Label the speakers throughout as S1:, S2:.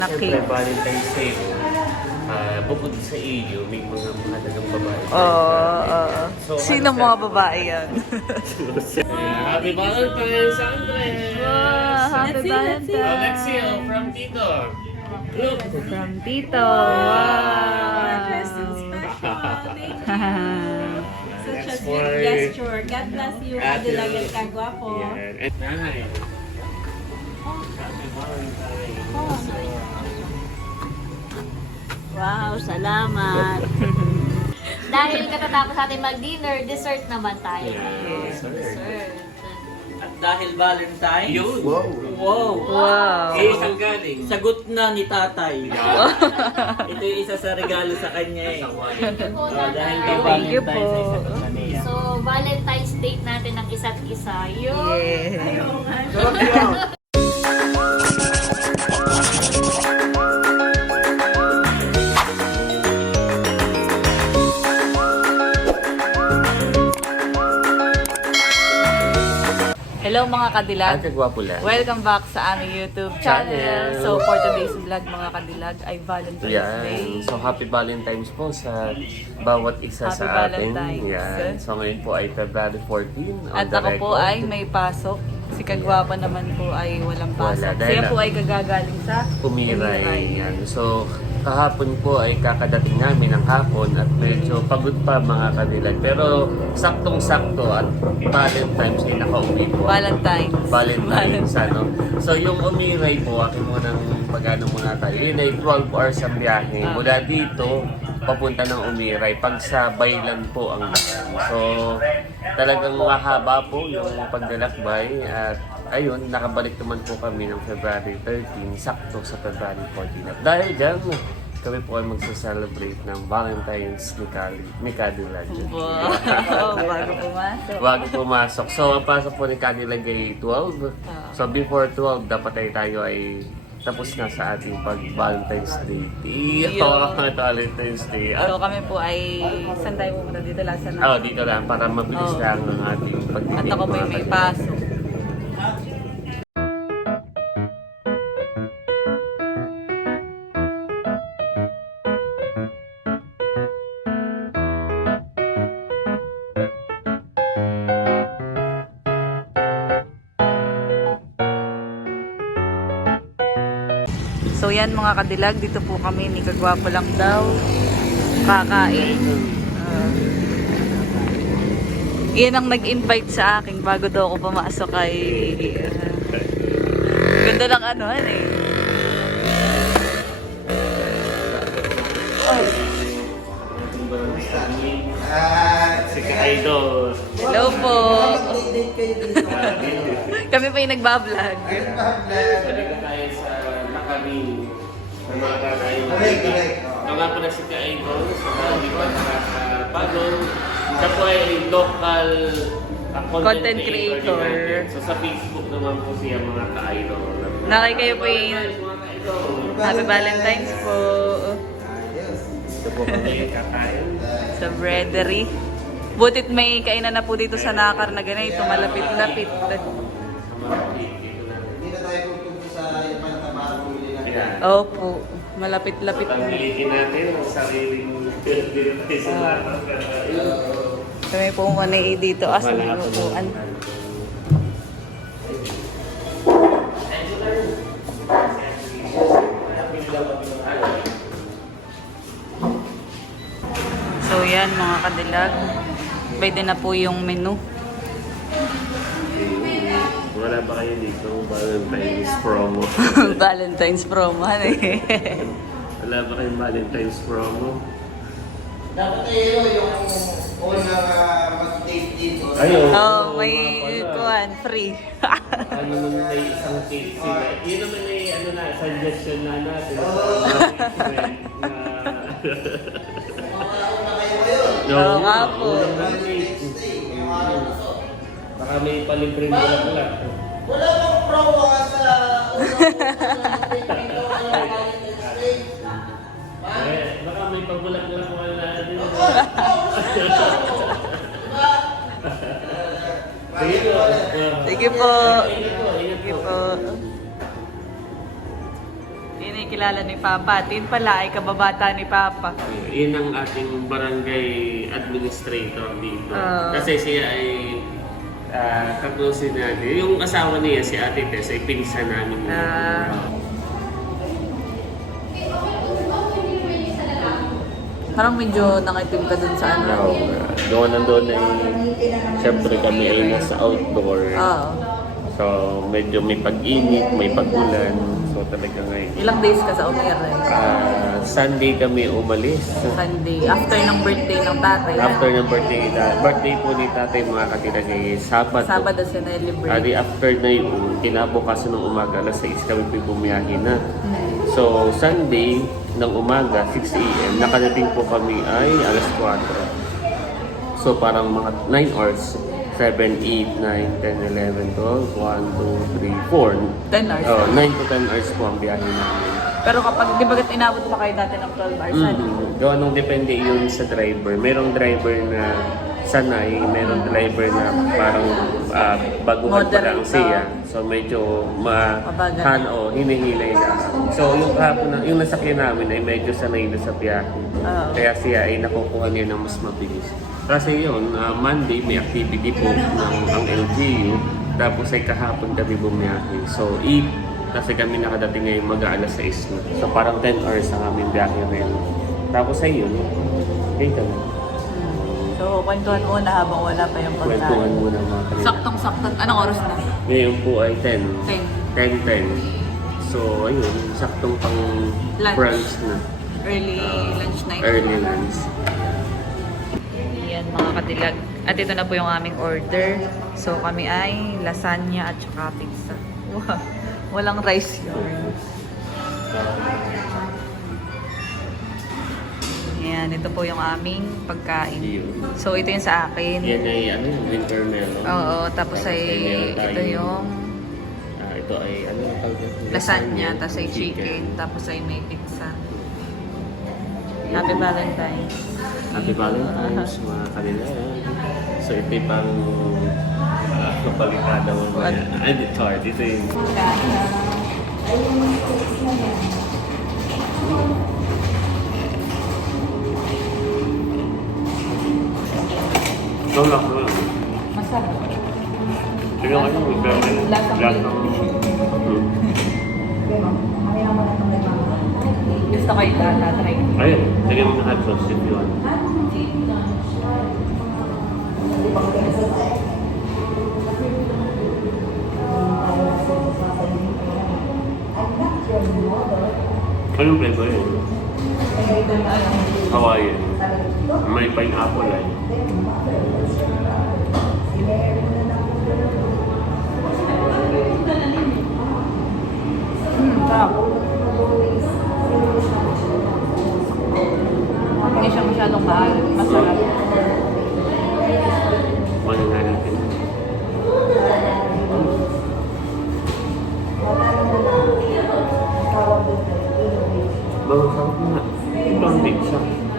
S1: Siyempre, Valentine's Day, bukod sa iyo, may mga mahalagang babae.
S2: Oo. Sino mga babae yan?
S1: Happy Valentine's, Andres!
S2: Wow, happy Valentine's!
S1: Alexio from Tito. Look!
S2: From Tito. Wow!
S3: Such a sweet gesture. God bless you, Adilagan Kagwapo.
S1: Yeah. And Nay. Happy Valentine's.
S4: Wow, salamat. Dahil katatapos natin mag-dinner, dessert naman tayo.
S1: Yes, sir.
S4: Dessert.
S5: At dahil Valentine's,
S1: Yun!
S5: wow!
S2: Wow!
S1: Eh, saan galing?
S5: Sagot na ni tatay. Ito yung isa sa regalo sa kanya eh. Dahil kay
S2: Thank you
S5: Valentine's
S2: po.
S5: ay sagot na niya.
S4: So, Valentine's date natin ng isa't isa. Yun.
S2: Yeah. Hello mga kadilag!
S1: Ate Gwapo lang.
S2: Welcome back sa aming YouTube channel. So for today's vlog mga kadilag ay Valentine's Day.
S1: Yan. So, happy Valentine's po sa bawat isa
S2: Happy
S1: sa atin.
S2: Valentine's.
S1: Yan. So, ngayon po ay February 14.
S2: At ako po ay may pasok. Si Kagwapa naman po ay walang pasok.
S1: Wala, dahil
S2: Siya po ay kagagaling sa
S1: Umiray. Yan. So, kahapon po ay kakadating namin ng hapon at medyo pagod pa mga kanilag. Pero saktong-sakto at Valentine's ay nakauwi po. Valentine's, ano. So, yung umiray po, akin mo ng pag-ano muna tayo. Yun ay 12 hours ang biyahe. Mula dito, papunta ng umiray. Pagsabay po ang daan. So, talagang mahaba po yung paglalakbay. At ayun, nakabalik naman po kami ng February 13, sakto sa February 14. At dahil dyan, kami po ay magsa-celebrate ng Valentine's ni Cadillac.
S2: Wow! Bago pumasok.
S1: Bago pumasok. So, ang pasok po ni Cadillac ay 12. So, before 12, dapat ay tayo ay tapos na sa ating pag-Valentine's Day. Valentine's Day.
S2: So kami po ay saan tayo pumunta dito lang sa
S1: Dito lang para mabilis lang ang ating
S2: At
S1: pagtitig.
S2: ako po ay may pasok. So yan mga kadilag, dito po kami ni Kagwapo lang daw kakain. Iyan ang nag-invite sa akin bago daw ako pumasok kay ganda ng ano eh.
S1: Si Ka-Idol.
S2: Hello po. Kami pa yung nagbablog.
S1: Balik na tayo sa Nakami. Sa mga kakain. Ito nga pala si Ka-Idol. Sa mga hindi pa nakapagod. Siya po ay local
S2: Content creator.
S1: natin. So sa Facebook naman po siya mga Ka-Idol.
S2: Nakay kayo po yung Happy Valentine's po
S1: Ito po kami kakain.
S2: sa breadery. Butit may kainan na po dito sa Nakar na ganito, malapit-lapit.
S1: Sa mga dito na. Ayan.
S2: Opo, malapit-lapit
S1: Ang
S2: na.
S1: militin natin ang sariling dito sa lahat.
S2: Kami po manay dito as may upuan. So yan mga kadilag, pwede na po yung menu.
S1: Wala ba kayo dito? Valentine's promo.
S2: Valentine's promo eh.
S1: Wala ba kayong Valentine's promo?
S6: Dapat tayo yung unang mag-date dito.
S1: Ayun.
S2: Oh, may kuhan, free.
S1: Ano naman may isang cake sila. Yun naman ay ano na, suggestion na natin.
S6: Una kayo ngayon.
S2: Oo nga po.
S1: Unang cake. Baka may palibreng bulak-bulak.
S6: Wala bang promo ka sa unang date dito ngayon Valentine's Day?
S1: Baka may pabulak-bulak mo na natin. Sige po.
S2: Sige po.
S1: Ingat po, ingat
S2: Sige
S1: po.
S2: po. Ini kilala ni Papa. At yun pala ay kababata ni Papa.
S1: Yun ang ating barangay administrator dito. Kasi siya ay kaklose natin. Yung asawa niya, si Ate Tess, ay pinsan namin.
S2: Parang medyo nakitim ka dun sa ano.
S1: Doon ay, syempre kami ay nasa outdoor.
S2: Oo.
S1: So, medyo may pag-init, may pag-ulan. So, talaga ngayon.
S2: Ilang days ka sa Umira?
S1: Sunday kami umalis.
S2: Sunday. After ng birthday ng tatay.
S1: After ng birthday po ni tatay mga katirag ay Sabado.
S2: Sabado siya na-celebrate.
S1: Adi after na yun, kinabukasan ng umaga, alas 6 kami bumiyahe na. So, Sunday ng umaga, 6 a.m., nakadating po kami ay alas 4. So, parang mga 9 hours. 7, 8, 9, 10, 11, 12, 1, 2, 3, 4.
S2: 10 hours.
S1: 9 to 10 hours po ang biyahe namin.
S2: Pero kapag, di ba inabot pa kayo dati ng 12 hours?
S1: Gawa nung depende yun sa driver. Merong driver na sanay, merong driver na parang baguhan pa lang siya. So medyo hinihilay na. So yung kahapon yung nasakyan namin ay medyo sanay na sa biyahe. Kaya siya ay nakukuha niya ng mas mabilis. Kasi yun, Monday may activity po ang LGU. Tapos ay kahapon kami bumiyahe. So 8, kasi kami nakadating ngayon mag-aalas 6 na. So parang 10 hours ang aming biyahe rin. Tapos ay yun, okay kami.
S2: So, kwentuhan muna habang wala pa yung pagkain.
S1: Kwentuhan muna mga kanila.
S2: Saktong-sakto. Anong oras na?
S1: Ngayon po ay 10.
S2: 10.
S1: 10. So ayun, saktong pang
S2: Lunch.
S1: brunch na.
S2: Early lunch night.
S1: Early lunch.
S2: Yan mga kadilag. At ito na po yung aming order. So kami ay lasagna at saka pizza. Wow. Walang rice yun. Yan, ito po yung aming pagkain. So ito yung sa akin.
S1: Yan ay winter melon.
S2: Oo, tapos ay
S1: meron
S2: ito
S1: tayong,
S2: yung
S1: ito ay
S2: lasagna, tapos ay chicken, tapos ay may pizza. Happy Valentine's.
S1: Happy Valentine's mga kanila. So ito yung pang kapalikada mo ba yan? Ay, the tart. Ito yung... Tolak mo.
S2: Masarap.
S1: Tingnan ko yung pero
S2: Lasang Gusto ko yung tatry.
S1: ayun, lagyan mo ng hot sauce if you want. Anong flavor yun? Hawaiian. May pineapple ay.
S2: Sarap. Hindi siya masyadong mahal. Masarap.
S1: Ano nga natin? Sarap nga. Ito ang pizza.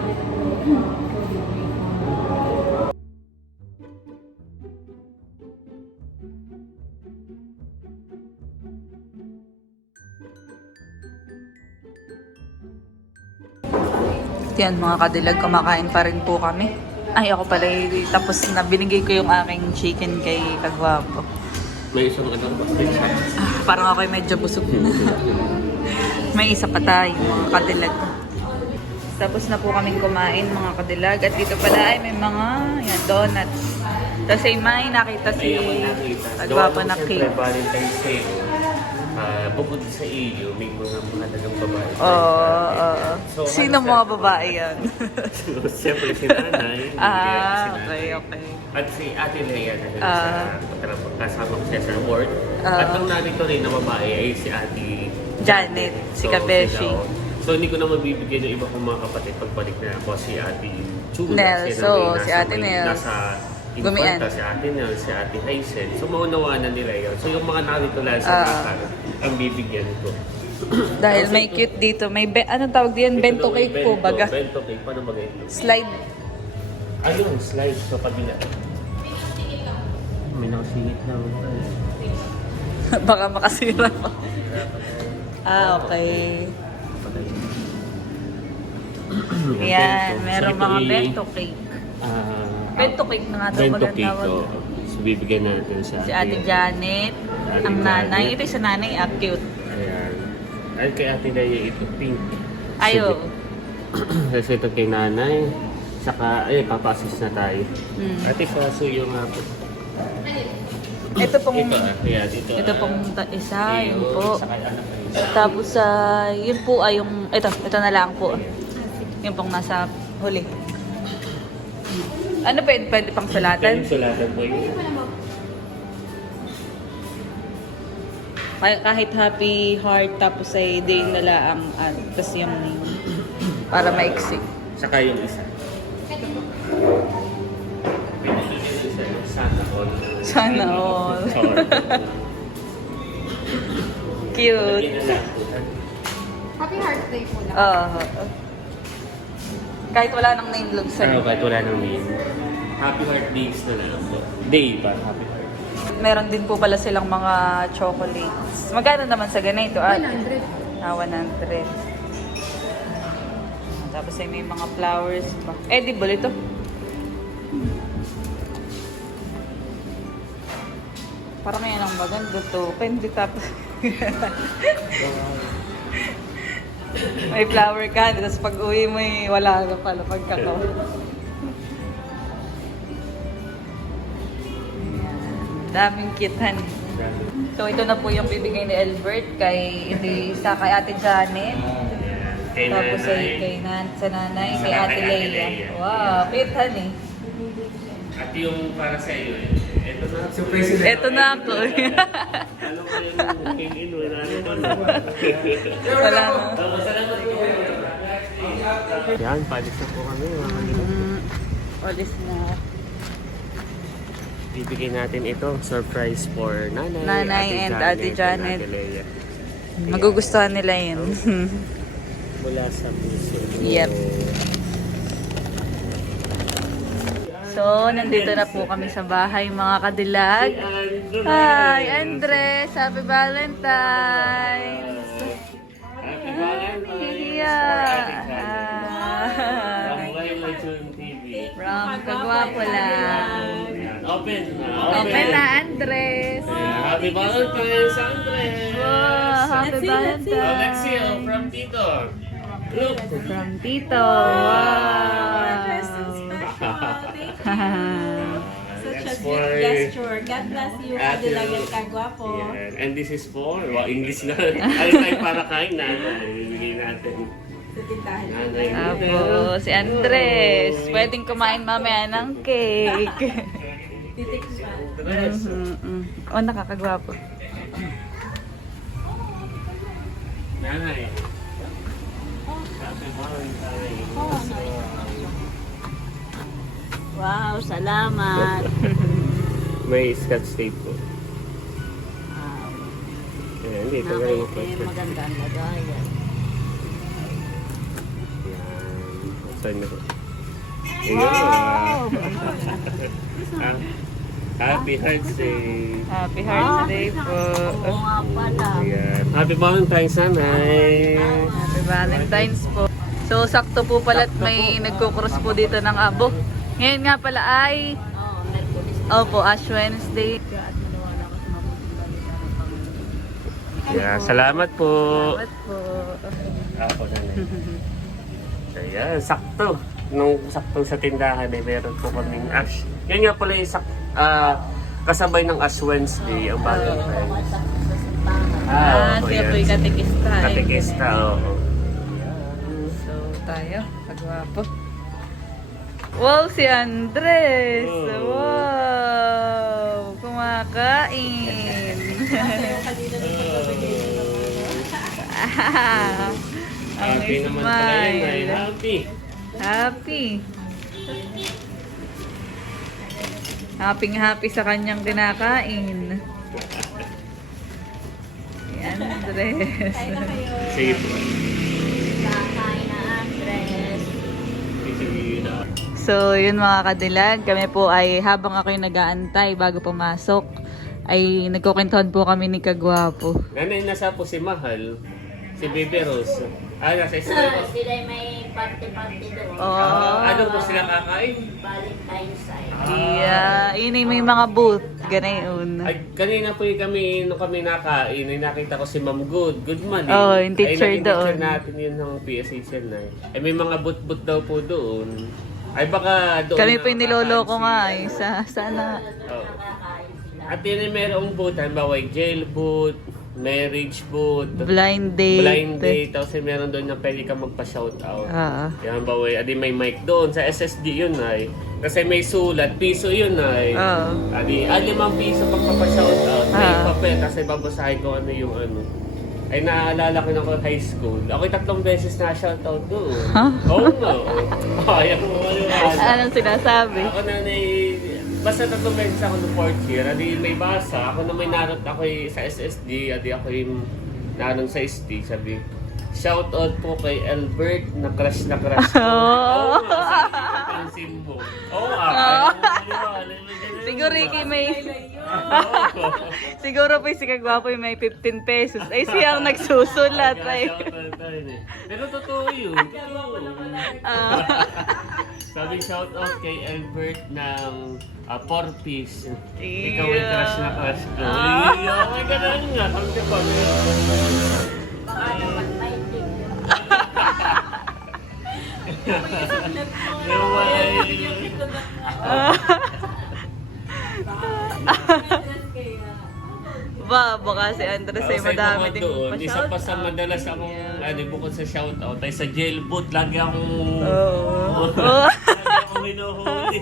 S2: Yan mga kadilag, kumakain pa rin po kami. Ay, ako pala tapos na binigay ko yung aking chicken kay Kagwapo.
S1: May isang pizza.
S2: Parang ako'y medyo busog na. May isa pa tayo mga kadilag. Tapos na po kaming kumain mga kadilag. At dito pala ay may mga donuts. Tapos ay may nakita si Kagwapo na cake.
S1: Siyempre, Valentine's Day. Bukod sa iyo, may mga mahalagang babae.
S2: Oo. Sino mga babae yan?
S1: Siyempre si nanay.
S2: Okay.
S1: At si Ate Lea na kasama ko siya sa work. At ang narito rin na babae ay si Ate
S2: Janet, si Kabeshi.
S1: So hindi ko na mabibigyan yung iba kong mga kapatid pagbalik na ako si Ate Chula.
S2: Nels, so si Ate Nels.
S1: Nasa
S2: Gumian.
S1: Infanta, si Ate Nels, si Ate Hazel. So maunawaan na nila yun. So yung mga narito lang sa ang bibigyan ko.
S2: Dahil may cute dito. May, anong tawag diyan? Bento cake po, baga.
S1: Bento cake. Paano baga ito?
S2: Slide.
S1: Ayun, slide sa kabila. May nakasingit na.
S2: Baka makasira pa. Okay. Ayan, merong
S1: So,
S2: mga
S1: ito
S2: bento cake. Bento cake na nga daw
S1: Bento
S2: maganda
S1: cake,
S2: tawag.
S1: oo. So, bibigyan natin sa
S2: Si Ate Janet,
S1: Ate
S2: ang nanay.
S1: Janet.
S2: Ito yung sa nanay, cute.
S1: Ayan. Ay, kay Ate Daya ito, pink.
S2: Ayo.
S1: Kasi ito kay nanay. Saka, ay, papasis na tayo. Ate, pasuyo nga po.
S2: Ito pong,
S1: Ito, ayan,
S2: ito pong isa, yun
S1: Ayun,
S2: po.
S1: Saka anak ko.
S2: Tapos, yun po ay yung, ito na lang po. Yung pong nasa huli. Ano pwede pang sulatan?
S1: Sulatan po yun.
S2: Kahit happy heart, tapos ay day na lang, tapos yung para maiksi.
S1: Saka yung isa. Pinili yung isa, yung Sana all.
S2: Sana all.
S1: Sorry.
S2: Cute.
S3: Happy Heart Day po lang.
S2: Kahit wala nang name log sa
S1: Ano, kahit wala nang name. Happy Heart Days na lang po. Day pa, Happy Heart.
S2: Meron din po pala silang mga chocolates. Magkano naman sa ganito? 100. 100. Tapos ay may mga flowers pa. Edible ito. Parang yan ang maganda to. Hindi tapos. May flower candy. Tapos pag uwi mo wala ka pala pagkakaw. Daming kitan. So ito na po yung bibigay ni Albert kay isa kay Ate Janet.
S1: Kay
S2: Tapos ay
S1: nanay.
S2: sa nanay,
S1: Sa
S2: kay Ate
S1: kay Ate
S2: Leia.
S1: Leia.
S2: Wow, kitan eh.
S1: At yung para sa iyo, ito na.
S2: Ito na ako.
S1: Ano ko yung king-in, wala rin ko na.
S2: Wala na.
S1: Salamat po. Yan, palis na po kami.
S2: Alis na.
S1: Bibigyan natin ito, surprise for nanay,
S2: Nanay and Ate Janet.
S1: Ate Leia.
S2: Magugustuhan nila yun.
S1: Mula sa puso.
S2: Yep. So, nandito na po kami sa bahay mga kadilag. Hi, Andres! Happy Valentine's!
S1: Happy Valentine's!
S2: Yeah!
S1: From Wayland TV.
S2: From Kagwapo lang.
S1: Open.
S2: Open na, Andres!
S1: Happy Valentine's, Andres!
S2: Wow, happy Valentine's!
S1: Oh, let's see, from Tito. Look!
S2: From Tito! Wow!
S3: Such a
S1: That's
S3: sweet
S1: for
S3: gesture. God bless you,
S1: Ate
S3: Kadilagan Kagwapo.
S1: Yan. And this is for, English na. Ano tayo para kain na? Bibigyan natin.
S3: Sa tindahan.
S1: Nanay.
S2: Apo, si Andres. Pwedeng kumain mamaya ng cake.
S3: Titikman.
S1: Andres.
S2: Oh, nakakagwapo.
S1: Nanay. Happy Valentine's.
S4: Wow, salamat.
S1: May scotch tape po. Ayan, dito kayo mo
S4: Maganda ang lagayan.
S1: Yan. Saan na po? Wow! Happy Hearts Day!
S2: Happy Hearts Day po.
S4: Oo nga pala.
S1: Ayan. Happy Valentine's, Nanay!
S2: Happy Valentine's po. So, sakto po pala't may nagkukross po dito ng abo. Ngayon nga pala ay, opo, Ash Wednesday.
S1: Yeah, salamat po!
S2: Salamat po.
S1: Ako na Ayan, sakto. Nung sakto sa tindahan ay meron po kaming Ash. Yan nga pala yung kasabay ng Ash Wednesday, ang Valentine's.
S2: Siya po yung katikista.
S1: Katikista, oo.
S2: So, tayo. Pagwapo. Wow, si Andres! Wow! Kumakain! Ang
S1: Happy naman pala yun, ay
S2: smile.
S1: happy.
S2: Happy. Happy sa kanyang kinakain. Si Andres.
S1: Sige po.
S4: Kakain na, Andres.
S1: Sige na.
S2: So, yun mga kadilag, kami po ay habang ako'y nag-aantay bago pumasok, ay nagkukwentuhan po kami ni Kagwapo.
S1: Nanay, nasa po si Mahal, si Baby Rose. Nasa school.
S4: Sila may party-party doon.
S2: Oh.
S1: Ano po sila kakain?
S4: Valentine's Day.
S2: Yeah, yun yung may mga booth. Ganayon.
S1: Ay, kanina po kami, nung kami nakain, ay nakita ko si Ma'am Good. Good morning.
S2: Oo, yung teacher
S1: ay, naging
S2: doon.
S1: teacher natin yun ng PSHL na Ay, may mga but-but daw po doon. Ay, baka doon
S2: Kami
S1: na
S2: po yung niloloko
S1: kakain
S2: nga
S1: sila.
S2: sana.
S1: Oo. At yun ay merong boot, halimbawa jail boot, marriage boot,
S2: Blind date.
S1: blind date, tapos ay meron doon na pwede ka magpa-shoutout.
S2: Ah.
S1: Yan ba, adi may mic doon. Sa SSD yun ay. Kasi may sulat, piso yun ay.
S2: Oo.
S1: Adi, 5 piso pagpapa-shoutout. May
S2: Ah.
S1: papel, kasi babasahin ko ano yung ano. Ay naalala ko nung high school. Ako'y 3 beses na shoutout doon.
S2: Huh?
S1: Oo nga. Ayaw mo maliwanag.
S2: Anong sinasabi?
S1: Ako na basta 3 beses ako noong 4th year. Adi may basa. Ako na may narot ako sa SSD. Adi ako yung naroon sa ST. Sabi, shoutout po kay Albert na crush na crush ko. Oo nga. Sige, ang simbo. Oo nga. Ayaw mo maliwanag.
S2: Siguro Ricky may... Siguro po si Kagwapo yung may 15 pesos. Ay siya ang nagsusulat. Ay.
S1: Pero totoo yun. Totoo. Sabi shout out kay Albert ng 4 piece. Ikaw ay crush na crush ko. Ay, ganun nga. Sabi ko
S4: Baka naman may ting.
S2: Baka si Andres ay madami din
S1: Isa pa sa madalas akong bukod sa shoutout ay sa jailboot. Lagi akong lagi akong hinuhuli.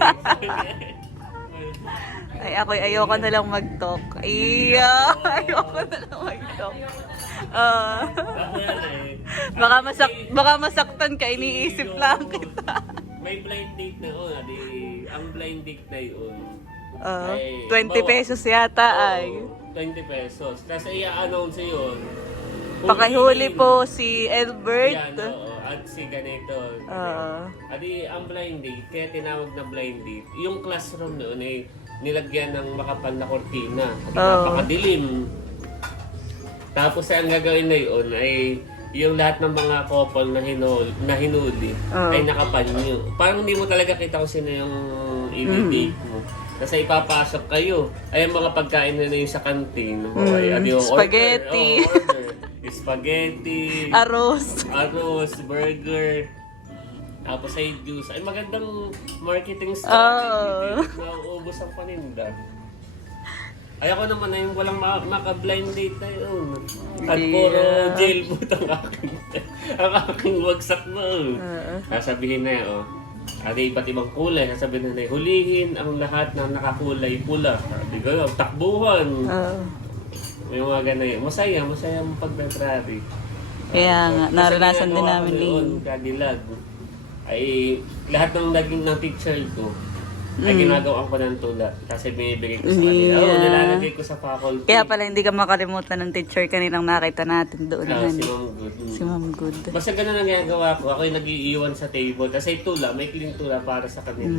S2: Ay, ayoko na lang mag-talk. Ayoko na lang mag-talk.
S1: Ako yan eh.
S2: Baka masaktan ka, iniisip lang kita.
S1: May blind date na yun. Ang blind date na yun.
S2: 20 pesos yata ay.
S1: 20 pesos. Tapos i-announce yun.
S2: Pakihuli po si Albert.
S1: Yan, oo. At si ganito. Ang blind date, kaya tinawag na blind date. Yung classroom noon ay nilagyan ng makapal na kortina. Napakadilim. Tapos ang gagawin na yun ay yung lahat ng mga couple na hinuli ay nakapanyo. Parang hindi mo talaga kita kung sino yung i-date mo. Kasi ipapasok kayo. Ay ang mga pagkain na yun sa canteen.
S2: Spaghetti.
S1: Spaghetti.
S2: Arroz,
S1: burger. Tapos ay juice. Ay magandang marketing strategy. Nauubos ang paninda. Ayoko naman na yung walang maka-blind date na yun. At puro jailboot ang aking wagsak mo. Sasabihin na yun, iba't ibang kulay. Sasabihin na hulihin ang lahat ng nakakulay pula. Sabi ko, takbuhan. Yung mga ganun. Masaya ang pag-February.
S2: Kaya nga, naranasan din namin
S1: yun. Kadilag. Ay, lahat ng naging ng teacher ko, ay ginagawa ko ng tula. Kasi binibigay ko sa kanila. Nilalagay ko sa faculty.
S2: Kaya pala hindi ka makalimutan ng teacher kaninang nakita natin doon.
S1: Si Ma'am Good.
S2: Si Ma'am Good.
S1: Basta ganun ang ginagawa ko. Ako yung nag-iiwan sa table. Kasi tula, may clean tula para sa kanila.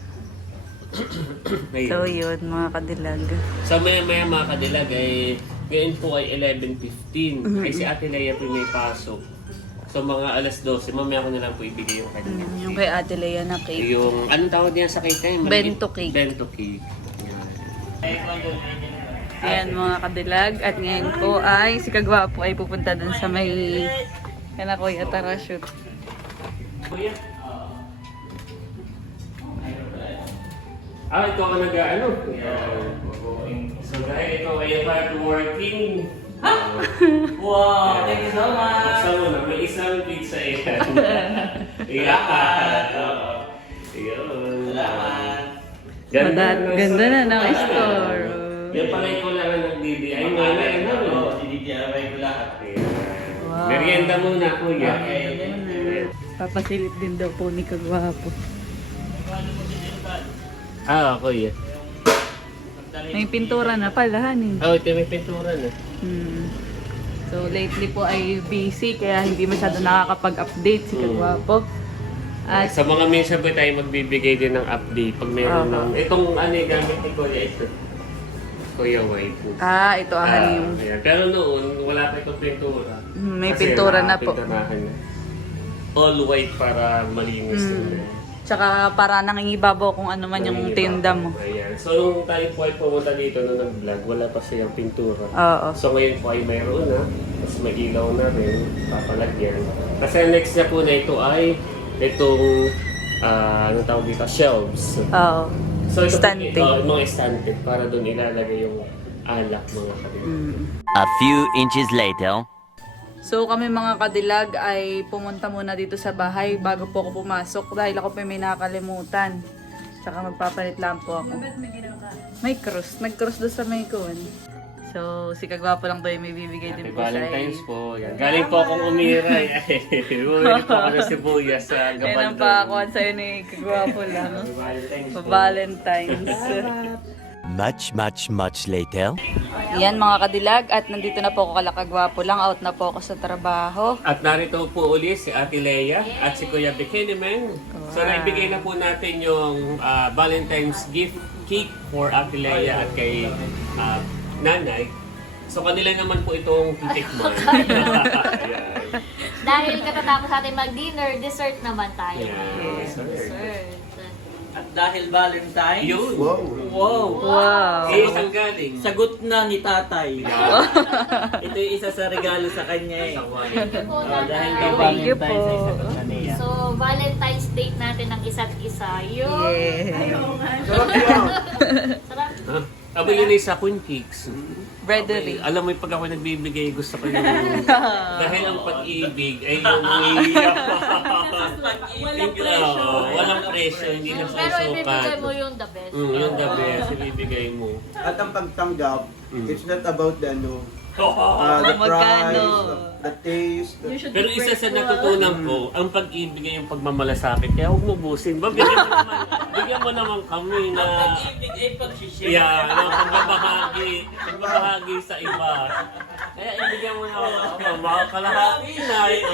S2: So yun, mga kadilag.
S1: So may mga kadilag ay ngayon po ay 11:15. Ay si Ate Leia po may pasok. So mga alas 12, mamaya ko na lang po ibigay yung kanya.
S2: Yung kay Ate Lea na cake.
S1: Yung, anong tawag niya sa cake na yun?
S2: Bento cake.
S1: Bento cake.
S2: Ayan mga kadilag. At ngayon po ay si Kagwapo ay pupunta dun sa may kana Kuya Tara shoot.
S1: Kuya? Ito ka nag-ano? So dahil ito ay hardworking.
S5: Wow, thank you so much.
S1: Basta mo na, may isang pizza yan. Ayun.
S5: Salamat.
S2: Ganda na ng store.
S1: Yan pala ikaw lang ang nag-DDI. Ay, nga na.
S5: DDIY ko lahat.
S2: Wow.
S1: Merienda muna, kuya.
S2: Papasilip din daw po ni Kagwapo.
S1: Kuya.
S2: May pintura na pala, hanin.
S1: Ito may pintura na.
S2: So lately po ay busy kaya hindi masyado nakakapag-update si Kagwapo. At
S1: Sa mga minsan po tayo magbibigay din ng update pag mayroon ng... Itong gamit ni Kuya ito. Kuya White.
S2: ito yung
S1: Ayan. Pero noon, wala pa itong pintura.
S2: may
S1: Kasi
S2: pintura na po.
S1: napinturahan na. all white para malinis din.
S2: Tsaka para nangingibabaw kung ano man yung tinda mo.
S1: Ayan. So, nung tayo po ay pumunta dito nung nag-vlog, wala pa siyang pintura.
S2: Oo.
S1: So, ngayon po ay mayroon na. Tapos may ilaw na rin, papalagyan. Kasi ang next niya po na ito ay itong, anong tawag dito, shelves.
S2: Oo.
S1: So, ito
S2: Estante.
S1: mga estante para doon ilalagay yung alak mga kapatid.
S7: A few inches later.
S2: So kami mga kadilag ay pumunta muna dito sa bahay bago po ako pumasok dahil ako pa may nakakalimutan. Tsaka magpapalit lang po ako. May cross. Nag-cross doon sa may kuwan. So si Kagwapo lang doon may bibigay din
S1: Happy
S2: po sa
S1: Valentine's po. Yan. Galing po akong umiray. Bumili po ako ng sibuyas sa
S2: Yan ang
S1: Gabaldon.
S2: pakakuan sa'yo ni Kagwapo lang. Valentine's.
S7: Much later.
S2: Yan mga kadilag at nandito na po ako kalakagwapo lang. Out na po ako sa trabaho.
S1: At narito po uli si Ate Leia at si Kuya Bikiniman. So naibigay na po natin yung Valentine's gift cake for Ate Leia at kay Nanay. So kanila naman po itong titikman. Ayan.
S4: Dahil katatapos natin mag-dinner, dessert naman tayo.
S1: Ayan.
S4: Dessert.
S5: At dahil Valentine,
S1: Yun.
S5: wow!
S2: Wow.
S1: Eh, isang galing.
S5: Sagot na ni tatay. Ito yung isa sa regalo sa kanya eh. Dahil kay
S2: Thank you
S5: Valentine,
S2: po.
S5: sa sagot na niya.
S4: So, Valentine's date natin ng isa't isa. Yun. Sarap.
S1: Huh? Aba yun ay sapon cakes.
S2: Breadery.
S1: Alam mo, pag ako nagbibigay, gusto ko yung... dahil ang pag-ibig ay yung iiyak.
S5: Walang presyo.
S1: Walang presyo, hindi na
S4: Pero ibibigay
S1: susukat.
S4: mo yung the best.
S1: Yung the best, ibibigay mo.
S8: At ang pagtanggap, it's not about the the
S2: Magkano?
S8: price, the taste.
S3: You should
S1: Pero
S3: be
S1: isa sa
S3: grateful.
S1: natutunan ko, ang pag-ibig ay yung pagmamalasakit. Kaya huwag mo busin. Bigyan mo naman kami na...
S5: Pag-ibig ay pag-share.
S1: Yeah, pagbabahagi sa iba. Kaya ibigyan mo na ako, mga kalahati na ito.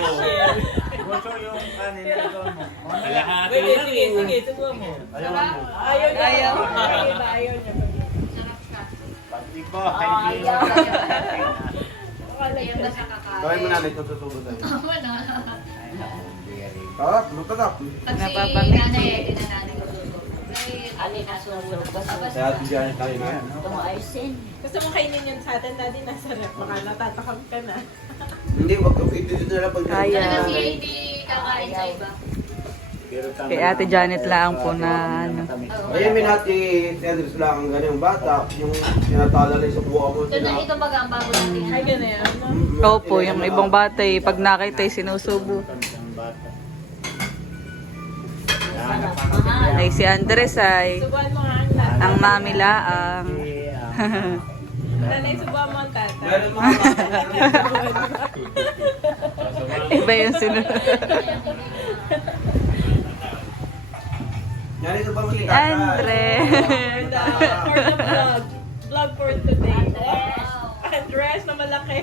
S1: Kalahati
S5: Sige,
S1: na
S5: sige,
S1: rin.
S5: sige, subukan mo.
S3: Ayaw niya.
S2: Ayaw.
S3: Ayaw niya.
S8: Gawin mo namin ito tutubo tayo. Matapap.
S2: Napapamit.
S8: Kaya ati dyan tayo na.
S3: Gusto mo kainin yun sa atin, Daddy, nasa rep. Baka natatakam ka na.
S8: Hindi, wag kang ito na lang pag
S2: Kaya.
S4: kakain sa iba.
S2: Kay Ate Janet lang po na ano.
S8: Ayun, may nati Tedros lang ang ganyang bata. Yung tinatala lang sa buha mo.
S4: Ito na ito baga ang bago natin.
S3: Ay, gano'n yan. No?
S2: Opo, yung ibang bata eh, pag nakita eh, sinusubo.
S4: Mahal.
S2: Ay si Andres ay
S3: Subuan mo nga ang lahat.
S2: ang mami laang.
S3: Nanay, subuan mo ang tata.
S8: Meron mo
S2: Iba yung sinunod.
S8: Yan ito bang
S2: Si
S8: kita?
S2: Andres.
S3: For the vlog. Vlog for today. Andres na malaki.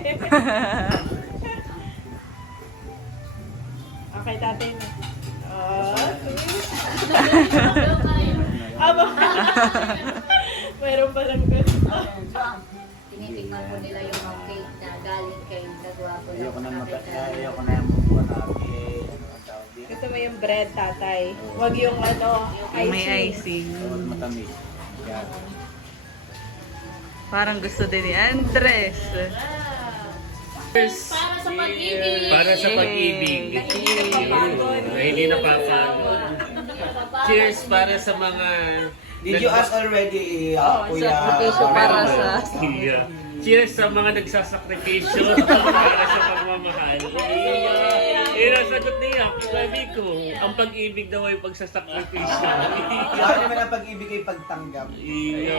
S3: Okay, tatay na. Aba. Meron pa lang gusto.
S4: Tinitignan ko nila yung mga cake na galing kay Kagwapo.
S5: Ayoko na yung buwan natin.
S3: Gusto mo yung bread, tatay. Wag yung ano, icing.
S2: May icing.
S5: Matamis. Yan.
S2: Parang gusto din ni Andres.
S4: Para sa pag-ibig.
S1: Para sa pag-ibig. Na hindi napapagod. Cheers para sa mga...
S8: Did you ask already, Kuya?
S2: sakripisyo para sa...
S1: Yeah. Cheers sa mga nagsasakripisyo para sa pagmamahal. Sagot niya, sabi ko, ang pag-ibig daw ay pagsasakripisyo.
S8: Saan naman ang pag-ibig ay pagtanggap?
S1: Iya.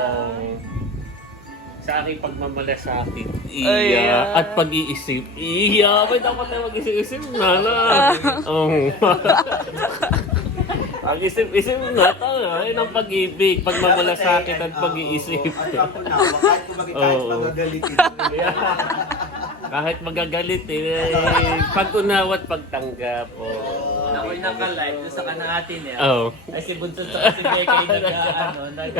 S1: Sa aking pagmamalasakit.
S2: Ay,
S1: Iya. At pag-iisip. Iya. Ba't dapat tayo mag-isip-isip na na? Ang isip-isip na tayo. Ayun ang pag-ibig, pagmamalasakit at pag-iisip.
S8: Ano ako na, kahit kumagit kahit
S1: Oo.
S8: magagalitin.
S1: Kahit magagalit pag-unawa at pagtanggap.
S5: Ako'y naka-live doon sa kanaatin eh.
S1: Oh.
S5: Ay si Bunso sa si Bekay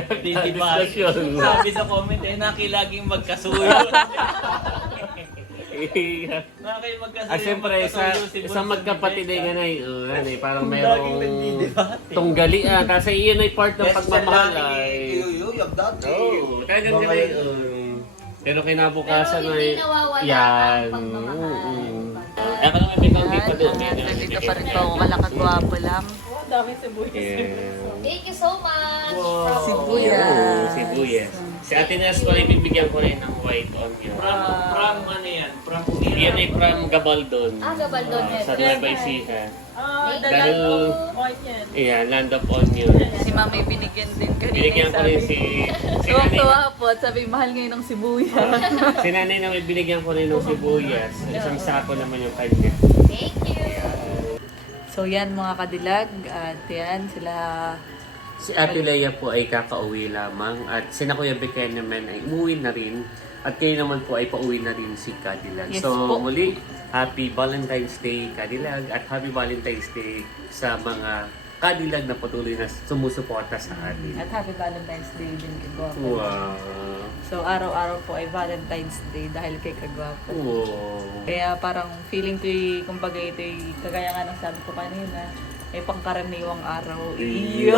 S5: nag-didibay.
S1: Diskusyon.
S5: Sabi sa comment eh, nakilaging magkasuyo. Mga kayo magkasaya.
S1: Ah, siyempre, sa magkapatid ay ganay, parang
S5: Laging
S1: merong
S5: nagdidebate.
S1: tunggalian. Kasi iyon ay part ng pagmamahal ay.
S8: Yuyuyuyab dati.
S1: Oo, talagang ganay. Pero kinabukasan
S4: Pero
S1: ay,
S4: hindi nawawala
S1: yan.
S4: ang pagmamahal.
S1: Ay, kung may pagkakit pa doon.
S2: Nandito pa rin po ako kalakagwapo lang.
S3: Oh, daming sibuyas.
S4: Thank you so much.
S2: Sibuyas.
S1: Sibuyas. Si Ate Nes ko ay bibigyan ko rin ng white onion.
S5: From ano yan? From
S1: Yan ay from Gabaldon.
S4: Gabaldon.
S1: Sa Nueva Ecija.
S3: Dahil...
S1: Dahil,
S3: Onion.
S1: Land of Onion.
S2: Si Mami binigyan din kanina.
S1: Binigyan ko rin si nanay.
S2: Tuwang-tuwa po at sabi, mahal ngayon ng sibuyas.
S1: Si nanay naman binigyan ko rin ng sibuyas. Isang sako naman yung kanya.
S4: Thank you.
S2: So yan mga kadilag, at yan sila.
S1: Si Ate Leia po ay kakauwi lamang at si Kuya Beken naman ay umuwi na rin at kayo naman po ay pauwi na rin si Cadillac.
S2: Yes
S1: So
S2: po.
S1: muli, Happy Valentine's Day Cadillac at Happy Valentine's Day sa mga Cadillac na patuloy na sumusuporta sa atin.
S2: At happy Valentine's Day din kay Gwapo.
S1: Wow!
S2: So araw-araw po ay Valentine's Day dahil kay Kagwapo.
S1: Wow!
S2: Kaya parang feeling ko'y, kumbaga ito'y, kagaya nga ng sabi ko kanina, ay pangkaraniwang araw. Iyo!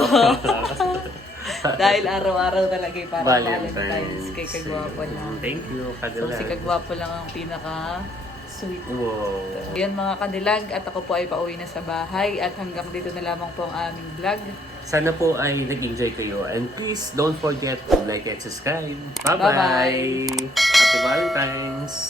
S2: Dahil araw-araw talaga ay parang Valentine's kay Kagwapo lang.
S1: Thank you,
S2: So
S1: Cadillac.
S2: si Kagwapo lang ang pinaka sweet.
S1: Wow!
S2: Yan mga kadilag, at ako po ay pauwi na sa bahay at hanggang dito na lamang po ang aming vlog.
S1: Sana po ay nag-enjoy kayo and please don't forget to like and subscribe. Bye-bye!
S2: Bye-bye.
S1: Happy Valentine's!